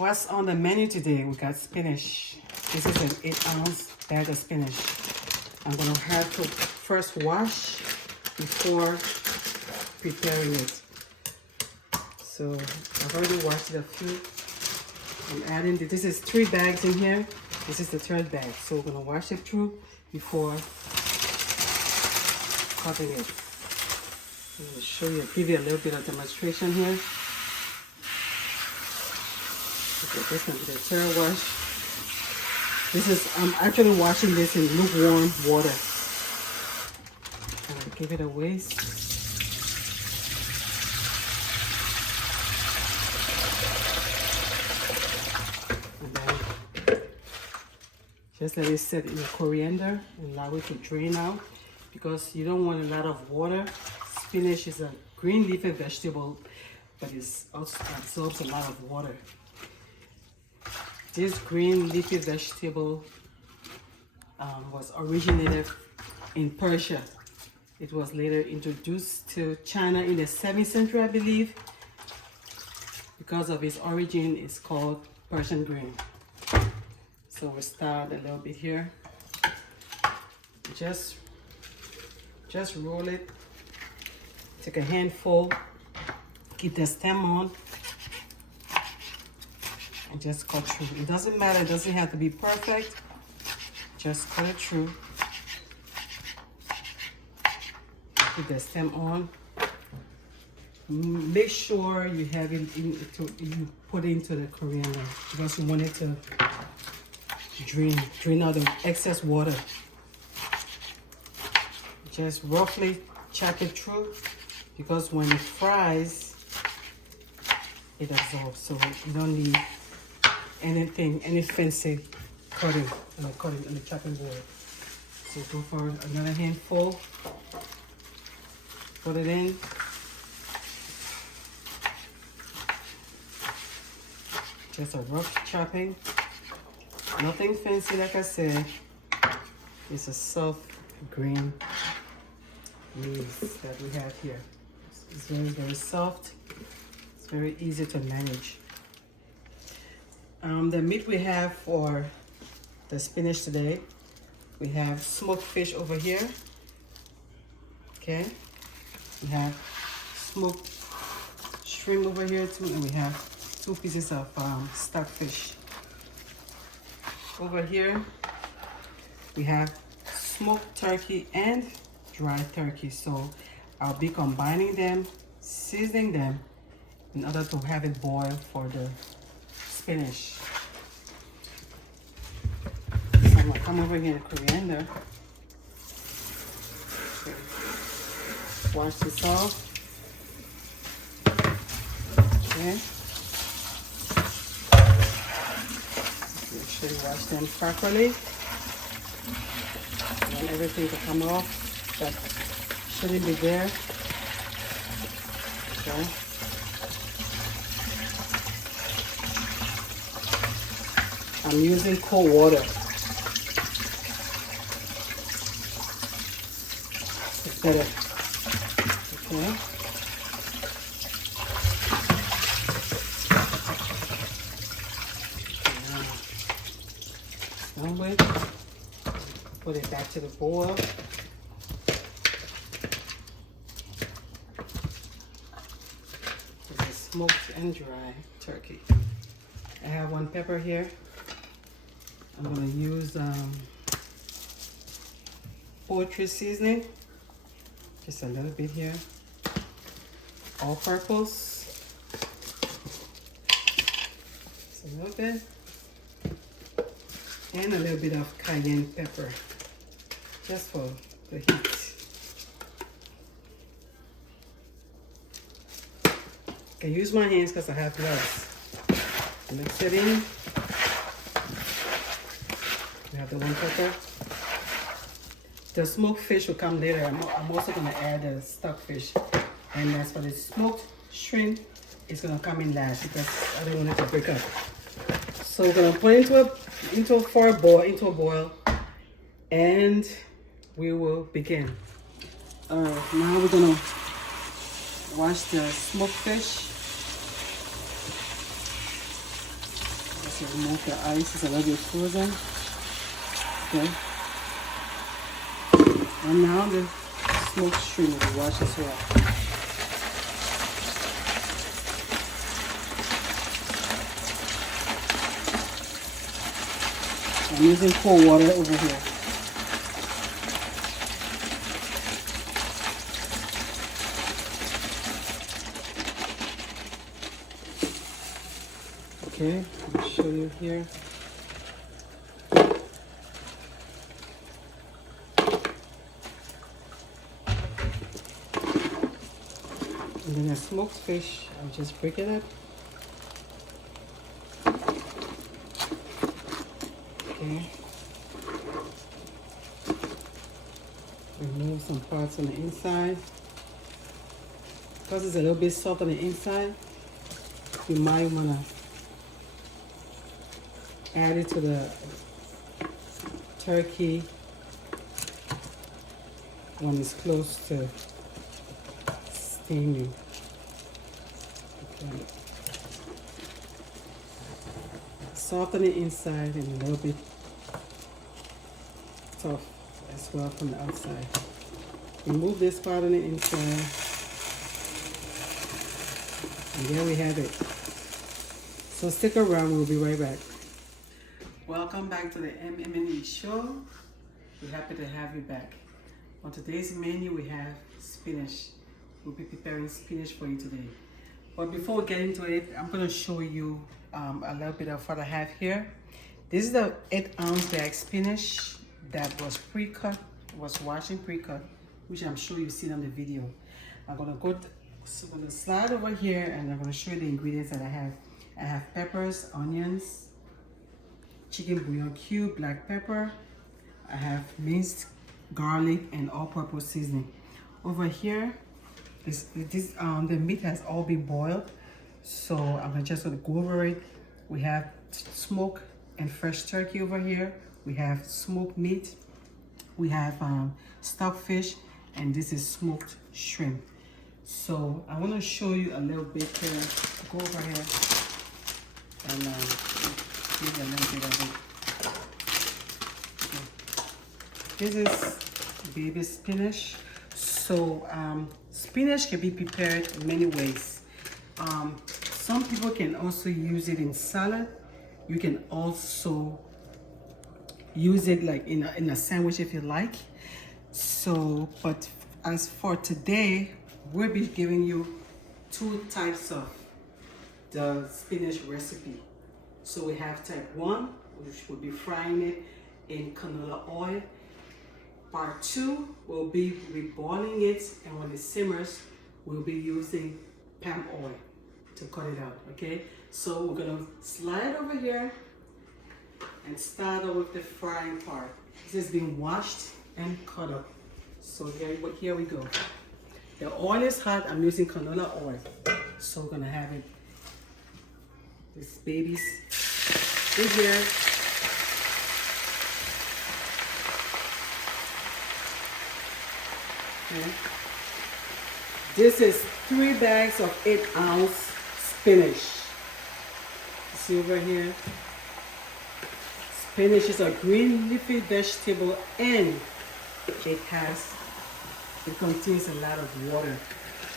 What's on the menu today? We got spinach. This is an 8-ounce bag of spinach. I'm gonna have to first wash before preparing it. So I've already washed it a few. I'm adding, this is 3 bags in here. This is the 3rd bag. So we're gonna wash it through before cutting it. I'm gonna show you, give you a little bit of demonstration here. Okay, this is gonna be the 3rd wash. This is, I'm actually washing this in lukewarm water. I'm gonna give it a whisk. And then just let it sit in the coriander and allow it to drain out because you don't want a lot of water. Spinach is a green leafy vegetable, but it also absorbs a lot of water. This green leafy vegetable was originated in Persia. It was later introduced to China in the 7th century, I believe. Because of its origin, it's called Persian green. So we'll start a little bit here. Just roll it. Take a handful, keep the stem on, and just cut through. It doesn't matter, it doesn't have to be perfect. Just cut it through. Keep the stem on. Make sure you have it you put it into the coriander because you want it to drain out the excess water. Just roughly chop it through because when it fries, it absorbs. So you don't need any fancy cutting on the chopping board. So go for another handful. Put it in. Just a rough chopping. Nothing fancy, like I said. It's a soft green leaves that we have here. It's very, very soft. It's very easy to manage. The meat we have for the spinach today, we have smoked fish over here. Okay. We have smoked shrimp over here too, and we have 2 pieces of stockfish. Over here, we have smoked turkey and dry turkey. So I'll be combining them, seasoning them in order to have it boil for the spinach. So I'm gonna come over here to coriander. Okay. Wash this off. Okay. Make sure you wash them properly. You want everything to come off. That shouldn't be there. Okay. I'm using cold water. It's better. Okay. One way. Put it back to the boil. This is smoked and dry turkey. I have 1 pepper here. I'm going to use poultry seasoning. Just a little bit here. All purpose. Just a little bit. And a little bit of cayenne pepper. Just for the heat. I can use my hands because I have gloves. Mix it in. We have the 1 pepper. The smoked fish will come later. I'm also going to add the stockfish. And as for the smoked shrimp, it's going to come in last because I don't want it to break up. So we're going to put it into a boil, and we will begin. Alright, now we're going to wash the smoked fish. So remove the ice, it's a little bit frozen. Okay. And now the smoked shrimp will be washed as well. I'm using cold water over here. Okay, I'll show you here. And then the smoked fish, I'll just break it up. Okay. Remove some parts on the inside. Because it's a little bit soft on the inside, you might want to add it to the turkey when it's close to steaming. Okay. Soft on the inside and a little bit tough as well from the outside. Remove this part on the inside. And there we have it. So stick around, we'll be right back. Welcome back to the MME show. We're happy to have you back. On today's menu we have spinach. We'll be preparing spinach for you today. But before we get into it, I'm going to show you a little bit of what I have here. This is the 8-ounce bag spinach that was pre-cut, was washed and pre-cut, which I'm sure you've seen on the video. I'm going to slide over here and I'm going to show you the ingredients that I have. I have peppers, onions, chicken bouillon cube, black pepper. I have minced garlic and all-purpose seasoning. Over here, the meat has all been boiled, so I'm just going to go over it. We have smoked and fresh turkey over here. We have smoked meat. We have stockfish, and this is smoked shrimp. So I want to show you a little bit here. Go over here and give you a little bit of it. Okay. This is baby spinach. So spinach can be prepared in many ways. Some people can also use it in salad. You can also use it like in a sandwich if you like. So, but as for today, we'll be giving you 2 types of the spinach recipe. So we have type 1, which will be frying it in canola oil. Part 2 will be reboiling it, and when it simmers, we'll be using palm oil to cut it out, okay? So we're gonna slide over here and start off with the frying part. This has been washed and cut up. So here we go. The oil is hot, I'm using canola oil. So we're gonna have it, this baby's in here. Okay. This is 3 bags of 8-ounce spinach. See over here? Spinach is a green leafy vegetable, and it contains a lot of water.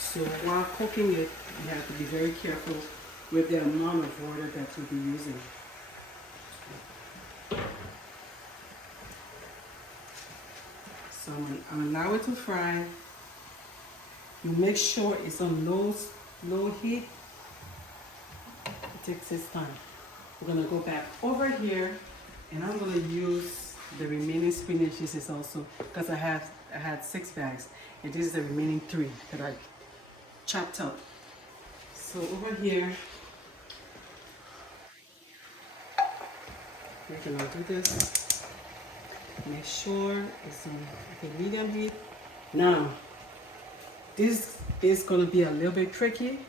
So while cooking it, you have to be very careful with the amount of water that you'll be using. So I'm allow it to fry. You make sure it's on low heat. It takes its time. We're gonna go back over here, and I'm gonna use the remaining spinach. This is also because I had 6 bags, and this is the remaining 3 that I chopped up. So over here, we're gonna do this. Make sure it's on the medium heat. Now, this is gonna be a little bit tricky.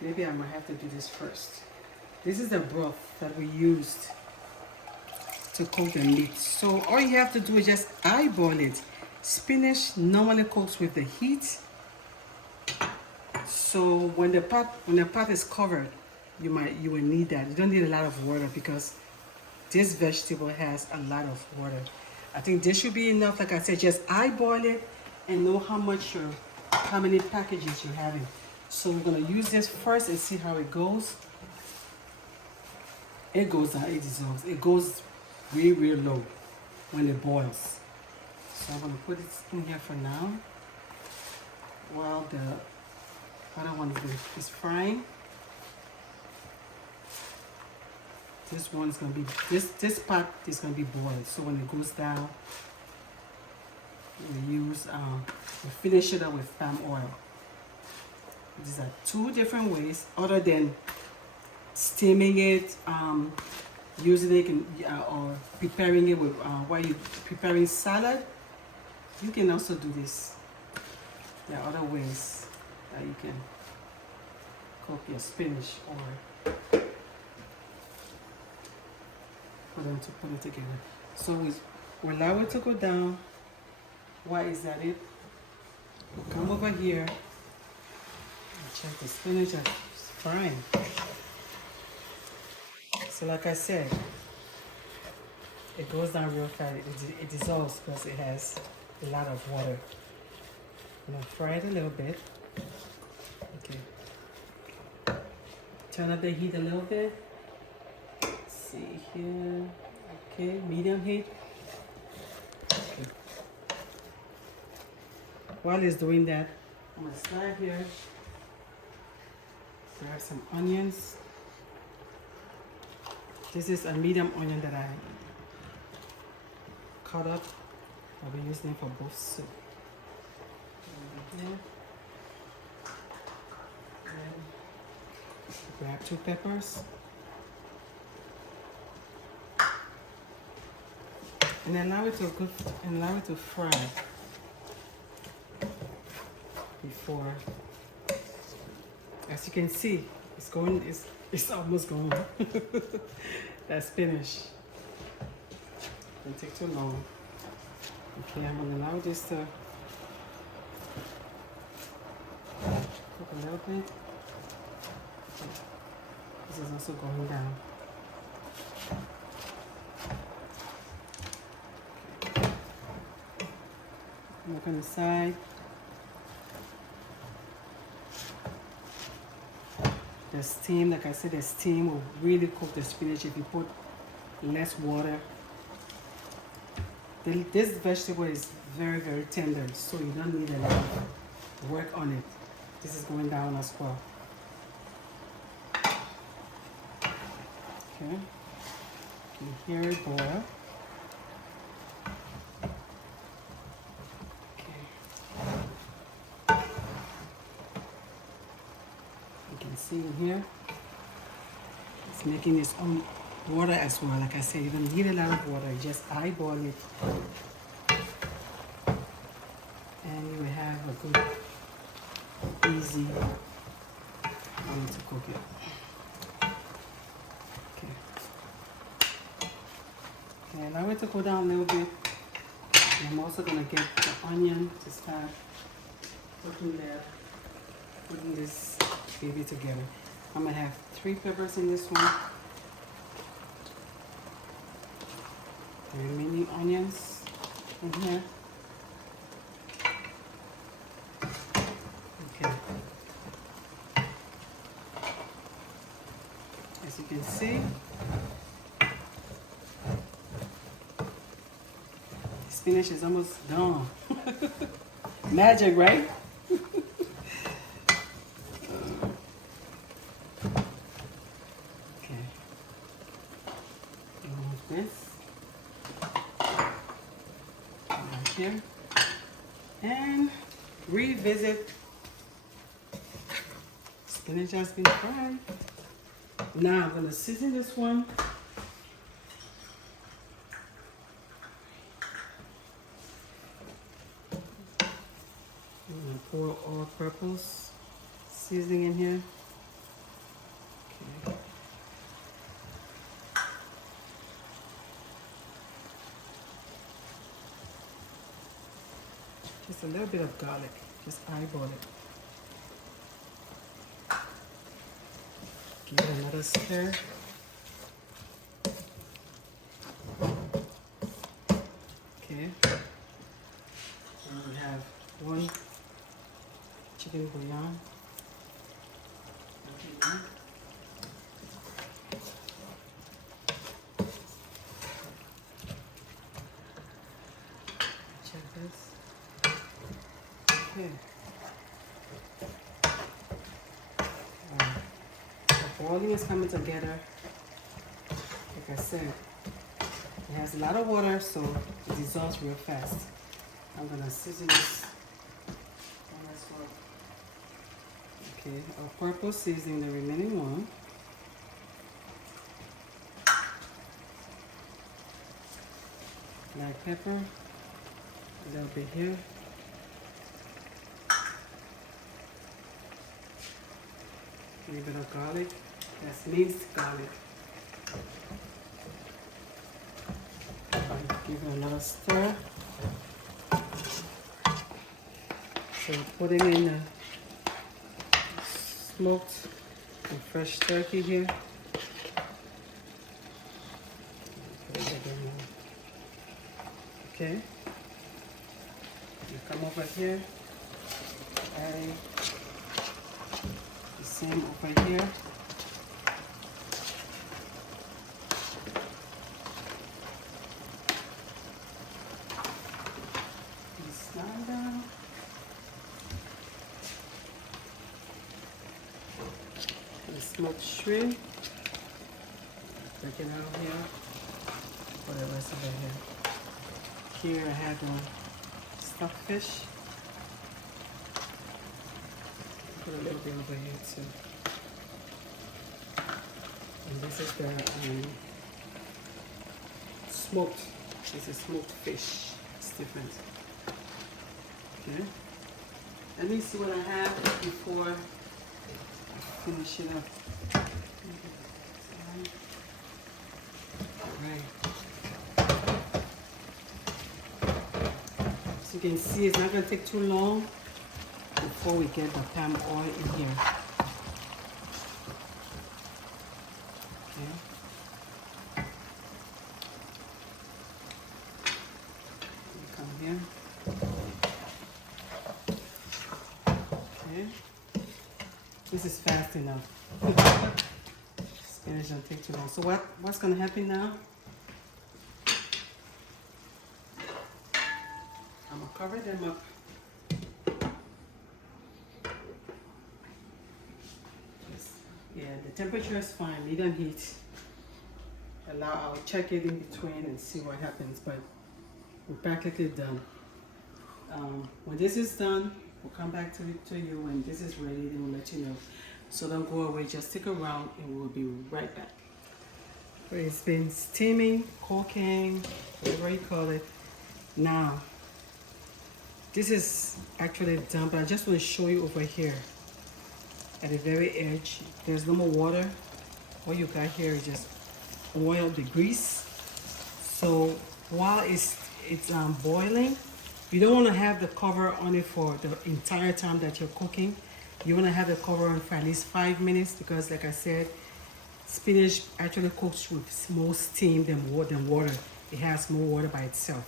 Maybe I might have to do this first. This is the broth that we used to cook the meat. So all you have to do is just eyeball it. Spinach normally cooks with the heat. So when the pot is covered, you will need that. You don't need a lot of water because this vegetable has a lot of water. I think this should be enough. Like I said, just eyeball it and know how many packages you're having. So we're gonna use this first and see how it goes. It goes down, it dissolves. It goes real, real low when it boils. So I'm gonna put it in here for now while the other one is frying. This one is gonna be this pot is gonna be boiled. So when it goes down, we finish it up with palm oil. These are two different ways other than steaming it, using it or preparing it with while you're preparing salad. You can also do this. There are other ways that you can cook your spinach or put it together. So we allow it to go down. Why is that it? Come over here and check the spinach is frying. So like I said, it goes down real fast. It dissolves because it has a lot of water. I'm gonna fry it a little bit. Okay. Turn up the heat a little bit. Let's see here. Okay, medium heat. Okay. While it's doing that, I'm gonna slide here. Grab some onions. This is a medium onion that I cut up. I'll be using it for both soup. Here. Grab 2 peppers. And allow it to fry before. As you can see, it's almost gone. That spinach. Don't take too long. Okay, I'm gonna allow this to cook a little bit. This is also going down. Look on the side. The steam, like I said, the steam will really cook the spinach if you put less water. This vegetable is very, very tender, so you don't need a lot of work on it. This is going down as well. Okay, you can hear it boil. See in here, it's making its own water as well. Like I said, you don't need a lot of water, just eyeball it and you will have a good easy way to cook it. Okay, allow it to go down a little bit. And I'm also gonna get the onion to start putting this baby together. I'm gonna have 3 peppers in this one. And mini onions in here. Okay. As you can see, the spinach is almost done. Magic, right? Here and revisit. Spinach has been fried. Now I'm going to season this one. I'm going to pour all-purpose seasoning in here. Okay. Just a little bit of garlic, just eyeball it. Give it another stir. Okay. And we have 1 chicken bouillon. Check this. Okay. The boiling is coming together. Like I said, it has a lot of water, so it dissolves real fast. I'm gonna season this. Okay, our purple seasoning, the remaining one. Black pepper, a little bit here. A little bit of garlic. That's minced garlic. Give it another stir. So putting in the smoked and fresh turkey here. Okay. You come over here, adding the same over here. Smoked shrimp. Break it out here. Put the rest of it here. Here I have the stuffed fish. Put a little bit over here too. And this is the smoked. This is smoked fish. It's different. Okay. Let me see what I have before I finish it up. As you can see, it's not going to take too long before we get the palm oil in here. Okay. Come here. Okay. This is fast enough. Spinach don't take too long. So what's going to happen now? I'm going to cover them up. Yeah, the temperature is fine, medium heat. I'll check it in between and see what happens, but we're practically done. When this is done, we'll come back to you. When this is ready, then we'll let you know. So don't go away, just stick around and we'll be right back. It's been steaming, cooking, whatever you call it. Now, this is actually done, but I just want to show you over here. At the very edge, there's no more water. What you got here is just oil, the grease. So while it's boiling, you don't want to have the cover on it for the entire time that you're cooking. You want to have the cover on for at least 5 minutes because, like I said, spinach actually cooks with more steam than water. It has more water by itself.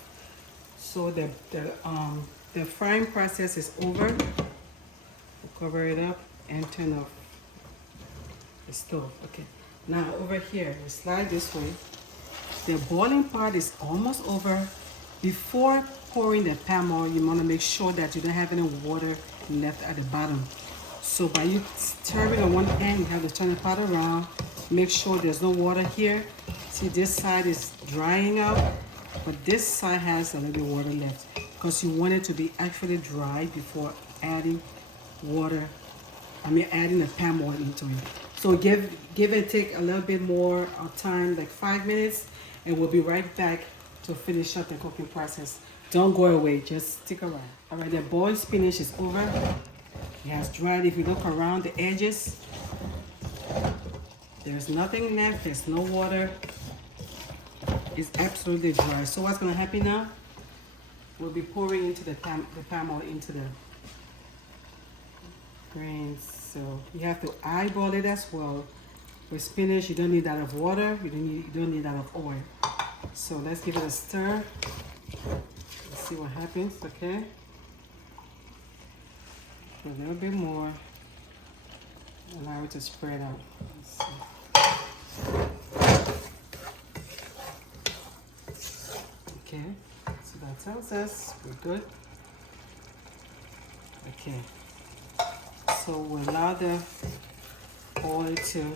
So the frying process is over. We'll cover it up and turn off the stove. Okay, now over here, we slide this way. The boiling part is almost over. Before pouring the palm oil, you want to make sure that you don't have any water left at the bottom. So by you stirring on one hand, you have to turn the pot around. Make sure there's no water here. See, this side is drying out, but this side has a little bit of water left because you want it to be actually dry before adding water. Adding the palm oil into it. So give it take a little bit more of time, like 5 minutes, and we'll be right back to finish up the cooking process. Don't go away, just stick around. All right, the boiled spinach is over. It has dried. If you look around the edges, there's nothing left, there's no water. It's absolutely dry. So what's gonna happen now? We'll be pouring into the palm oil into the grains. So you have to eyeball it as well. With spinach, you don't need that of water. You don't need that of oil. So let's give it a stir. Let's see what happens, okay? A little bit more. Allow it to spread out. Let's see. Okay, so that tells us we're good. Okay, so we'll allow the oil to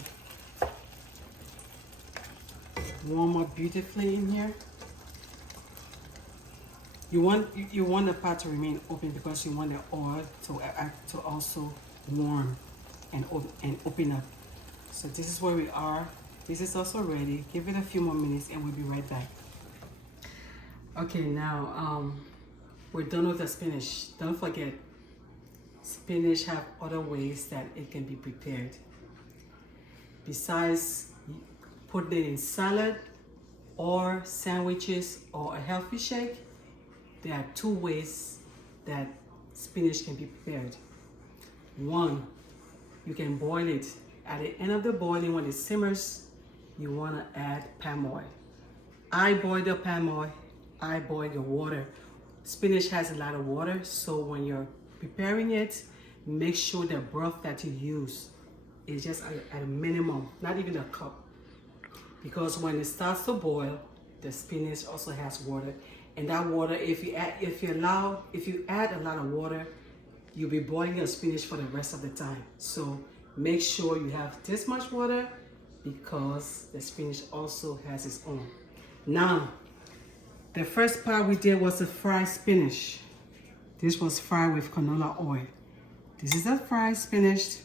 warm up beautifully in here. You want the pot to remain open because you want the oil to also warm and open up. So this is where we are. This is also ready. Give it a few more minutes and we'll be right back. Okay, now we're done with the spinach. Don't forget, spinach have other ways that it can be prepared. Besides putting it in salad or sandwiches or a healthy shake, there are two ways that spinach can be prepared. One, you can boil it. At the end of the boiling, when it simmers, you want to add palm oil. I boil the palm oil. I boil the water. Spinach has a lot of water, so when you're preparing it, make sure the broth that you use is just at a minimum, not even a cup. Because when it starts to boil, the spinach also has water. And that water, if you add a lot of water, you'll be boiling your spinach for the rest of the time. So make sure you have this much water because the spinach also has its own. Now, the first part we did was the fried spinach. This was fried with canola oil. This is the fried spinach.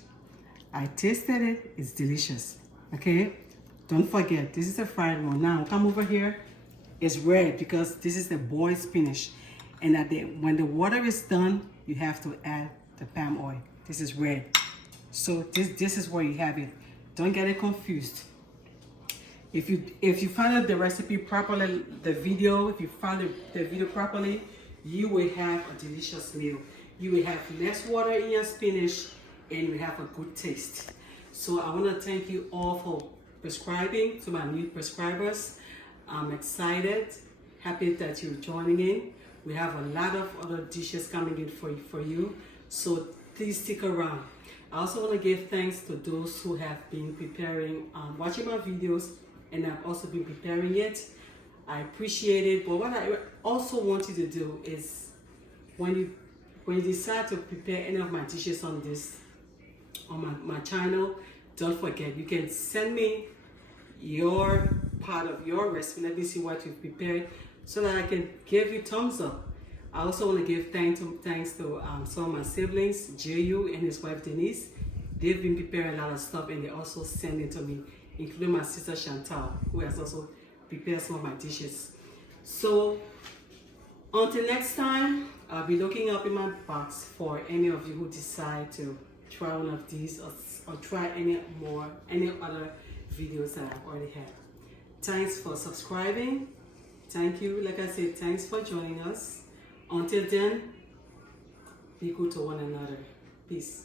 I tasted it, it's delicious, okay? Don't forget, this is the fried one. Now, come over here. It's red because this is the boiled spinach. And when the water is done, you have to add the palm oil. This is red. So this is where you have it. Don't get it confused. If you follow the recipe properly, if you follow the video properly, you will have a delicious meal. You will have less water in your spinach and you have a good taste. So I want to thank you all for subscribing to my new subscribers. I'm excited, happy that you're joining in. We have a lot of other dishes coming in for you, so please stick around. I also want to give thanks to those who have been preparing, watching my videos, and I've also been preparing it. I appreciate it, but what I also want you to do is when you decide to prepare any of my dishes on my channel, don't forget, you can send me your part of your recipe. Let me see what you've prepared so that I can give you thumbs up. I also want to give thanks to some of my siblings, J.U. and his wife Denise. They've been preparing a lot of stuff and they also send it to me, including my sister Chantal, who has also prepared some of my dishes. So until next time, I'll be looking up in my box for any of you who decide to try one of these or try any other videos that I've already had. Thanks for subscribing. Thank you. Like I said, thanks for joining us. Until then, be good to one another. Peace.